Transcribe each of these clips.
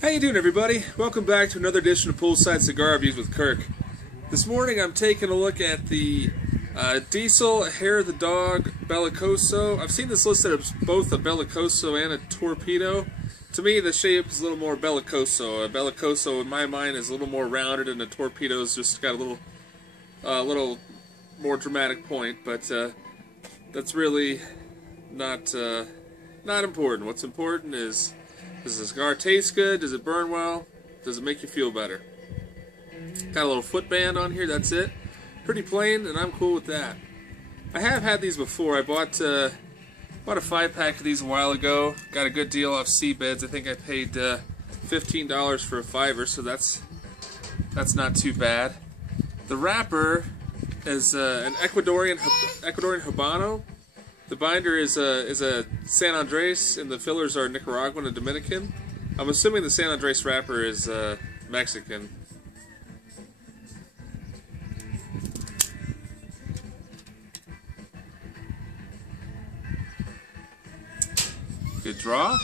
How you doing, everybody? Welcome back to another edition of Poolside Cigar Reviews with Kirk. This morning I'm taking a look at the Diesel Hair of the Dog Belicoso. I've seen this listed as both a Belicoso and a Torpedo. To me, the shape is a little more Belicoso. A Belicoso, in my mind, is a little more rounded, and a Torpedo's just got a little more dramatic point. But that's really not important. What's important is, does the cigar taste good? Does it burn well? Does it make you feel better? Got a little footband on here, that's it. Pretty plain, and I'm cool with that. I have had these before. I bought a 5-pack of these a while ago. Got a good deal off Seabeds. I think I paid $15 for a $5, so that's not too bad. The wrapper is an Ecuadorian Habano. The binder is a San Andres, and the fillers are Nicaraguan and Dominican. I'm assuming the San Andres wrapper is Mexican. Good draw.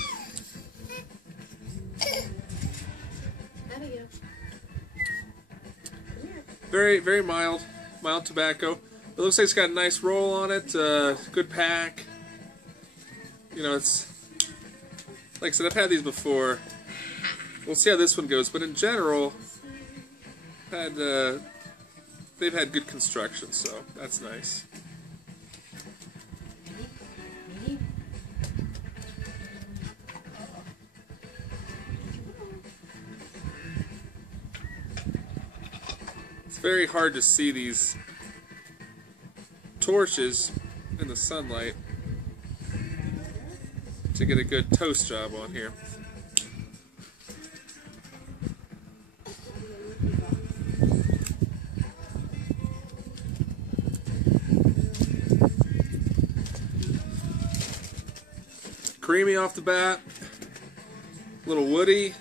Very mild tobacco. It looks like it's got a nice roll on it, good pack. You know, it's, like I said, I've had these before. We'll see how this one goes, but in general, they've had good construction, so that's nice. It's very hard to see these torches in the sunlight to get a good toast job on here. Creamy off the bat, a little woody.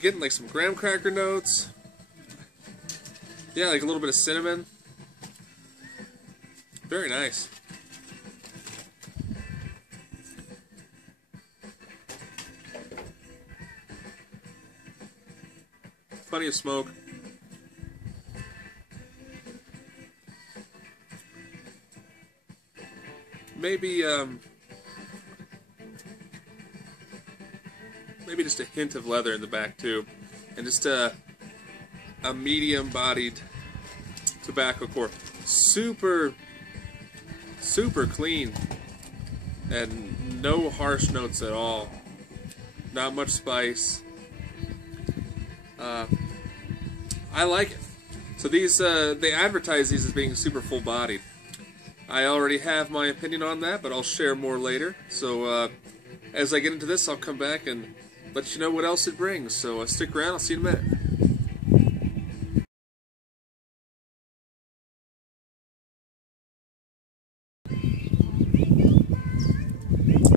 Getting like some graham cracker notes. Yeah, like a little bit of cinnamon. Very nice. Plenty of smoke. Maybe just a hint of leather in the back too, and just a medium-bodied tobacco core. Super clean, and no harsh notes at all. Not much spice. I like it. So these, they advertise these as being super full-bodied. I already have my opinion on that, but I'll share more later. So as I get into this, I'll come back and let you know what else it brings. So stick around, I'll see you in a minute.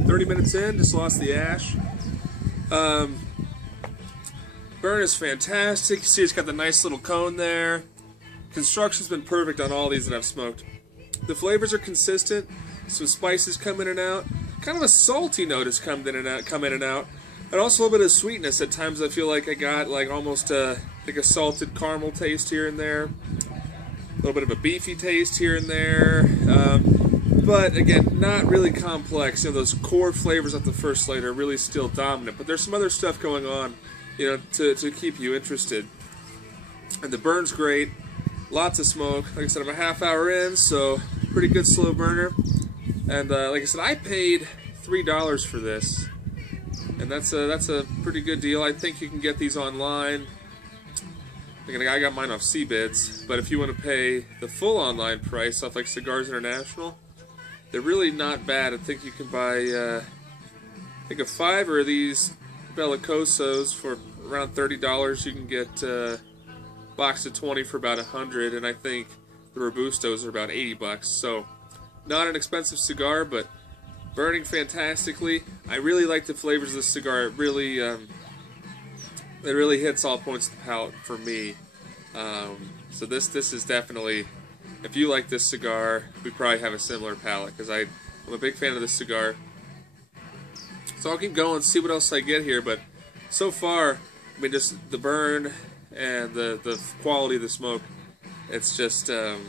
30 minutes in, just lost the ash. Burn is fantastic. You see it's got the nice little cone there. Construction's been perfect on all these that I've smoked. The flavors are consistent. Some spices come in and out. Kind of a salty note has come in and out. And also a little bit of sweetness. At times I feel like I got like almost like a salted caramel taste here and there. A little bit of a beefy taste here and there. But again, not really complex. You know, those core flavors at the first light are really still dominant. But there's some other stuff going on, you know, to keep you interested. And the burn's great. Lots of smoke. Like I said, I'm a half hour in, so pretty good slow burner. And like I said, I paid $3 for this. And that's a pretty good deal. I think you can get these online. Again, I got mine off Seabeds, but if you want to pay the full online price off like Cigars International, they're really not bad. I think you can buy I think a 5 of these Belicosos for around $30. You can get a box of 20 for about $100, and I think the Robustos are about $80. So not an expensive cigar, but burning fantastically. I really like the flavors of this cigar. It really hits all points of the palate for me. So this is definitely, if you like this cigar, we probably have a similar palate, because I'm a big fan of this cigar. So I'll keep going, see what else I get here, but so far, I mean, just the burn and the quality of the smoke, it's just, it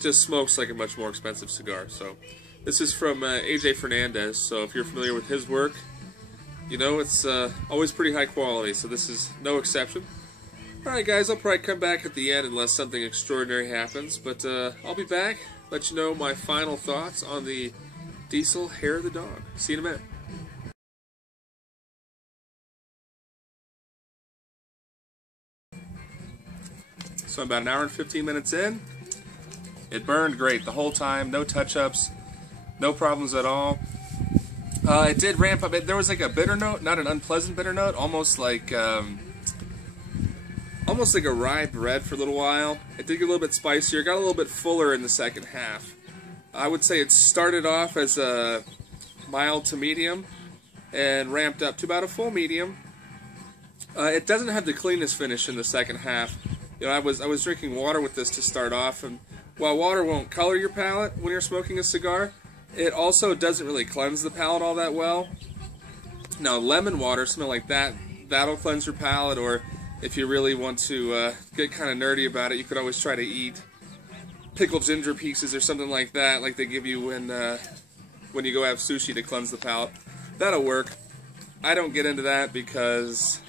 just smokes like a much more expensive cigar. So this is from AJ Fernandez, so if you're familiar with his work, you know it's always pretty high quality, so this is no exception. Alright guys, I'll probably come back at the end unless something extraordinary happens, but I'll be back, let you know my final thoughts on the Diesel Hair of the Dog. See you in a minute. So I'm about an hour and 15 minutes in. It burned great the whole time, no touch-ups, no problems at all. It did ramp up. There was like a bitter note, not an unpleasant bitter note, almost like a rye bread for a little while. It did get a little bit spicier, got a little bit fuller in the second half. I would say it started off as a mild to medium and ramped up to about a full medium. It doesn't have the cleanest finish in the second half. You know, I was drinking water with this to start off, and while water won't color your palate when you're smoking a cigar, it also doesn't really cleanse the palate all that well. Now, lemon water, something like that, that'll cleanse your palate, or if you really want to get kind of nerdy about it, you could always try to eat pickled ginger pieces or something like that, like they give you when you go have sushi to cleanse the palate. That'll work. I don't get into that because,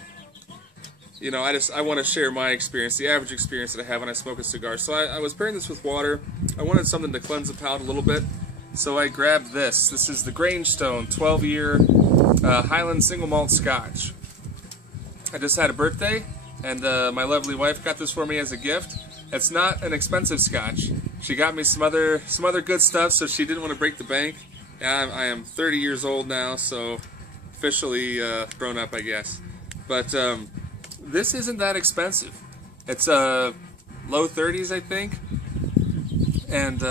you know, I want to share my experience, the average experience that I have when I smoke a cigar. So I was pairing this with water. I wanted something to cleanse the palate a little bit, so I grabbed this. This is the Grangestone 12-year Highland single malt Scotch. I just had a birthday, and my lovely wife got this for me as a gift. It's not an expensive Scotch. She got me some other good stuff, so she didn't want to break the bank. I am 30 years old now, so officially grown up, I guess. But this isn't that expensive. It's low 30s, I think. And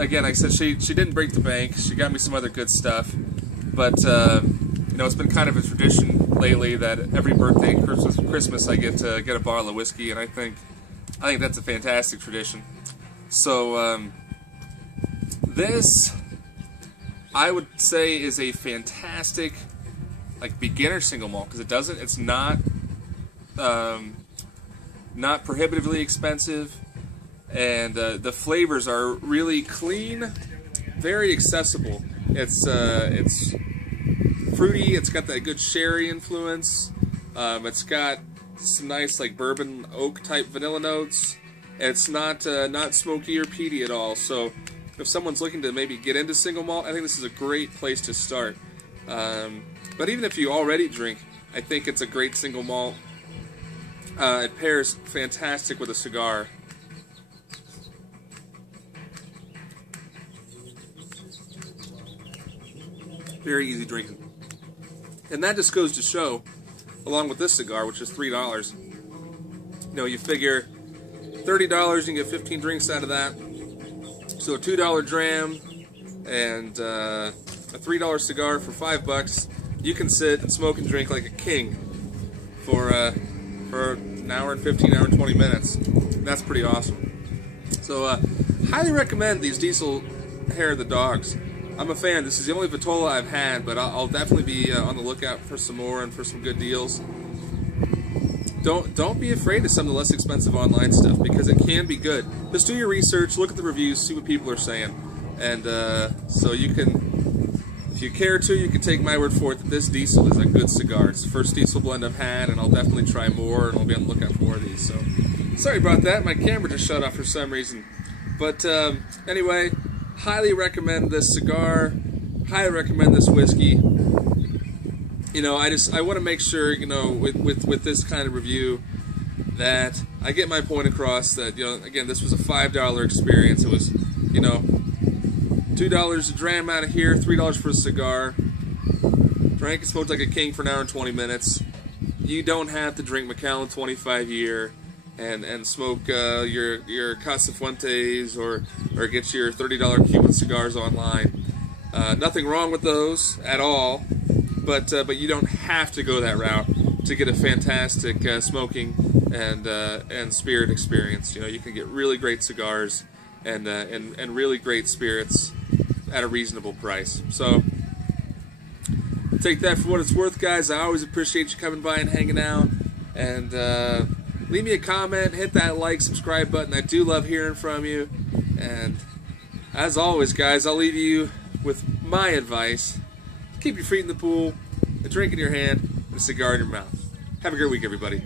again, like I said, she didn't break the bank. She got me some other good stuff. But you know, it's been kind of a tradition lately that every birthday and Christmas I get to get a bottle of whiskey, and I think that's a fantastic tradition. So this, I would say, is a fantastic like beginner single malt, because it's not prohibitively expensive, and the flavors are really clean, very accessible. It's fruity. It's got that good sherry influence. It's got some nice like bourbon oak type vanilla notes. It's not smoky or peaty at all. So if someone's looking to maybe get into single malt, I think this is a great place to start. But even if you already drink, I think it's a great single malt. It pairs fantastic with a cigar. Very easy drinking. And that just goes to show, along with this cigar, which is $3, you know, you figure $30, you can get 15 drinks out of that. So a $2 dram and a $3 cigar for $5, you can sit and smoke and drink like a king for an hour and 15, hour and 20 minutes. That's pretty awesome. So highly recommend these Diesel Hair of the Dogs. I'm a fan. This is the only Vitola I've had, but I'll definitely be on the lookout for some more and for some good deals. Don't be afraid of some of the less expensive online stuff, because it can be good. Just do your research, look at the reviews, see what people are saying, and so you can, if you care to, you can take my word for it that this Diesel is a good cigar. It's the first Diesel blend I've had, and I'll definitely try more, and I'll be on the lookout for more of these. So sorry about that. My camera just shut off for some reason. But anyway, highly recommend this cigar. Highly recommend this whiskey. You know, I want to make sure, you know, with this kind of review, that I get my point across. That, you know, again, this was a $5 experience. It was, you know, $2 a dram out of here, $3 for a cigar. Drank and smoked like a king for an hour and 20 minutes. You don't have to drink Macallan 25-year and smoke your Casa Fuentes or get your $30 Cuban cigars online. Nothing wrong with those at all. But you don't have to go that route. to get a fantastic smoking and spirit experience. You know, you can get really great cigars and really great spirits at a reasonable price. So take that for what it's worth, guys. I always appreciate you coming by and hanging out. And leave me a comment, hit that like, subscribe button. I do love hearing from you. And as always, guys, I'll leave you with my advice. Keep your feet in the pool, a drink in your hand, and a cigar in your mouth. Have a great week, everybody.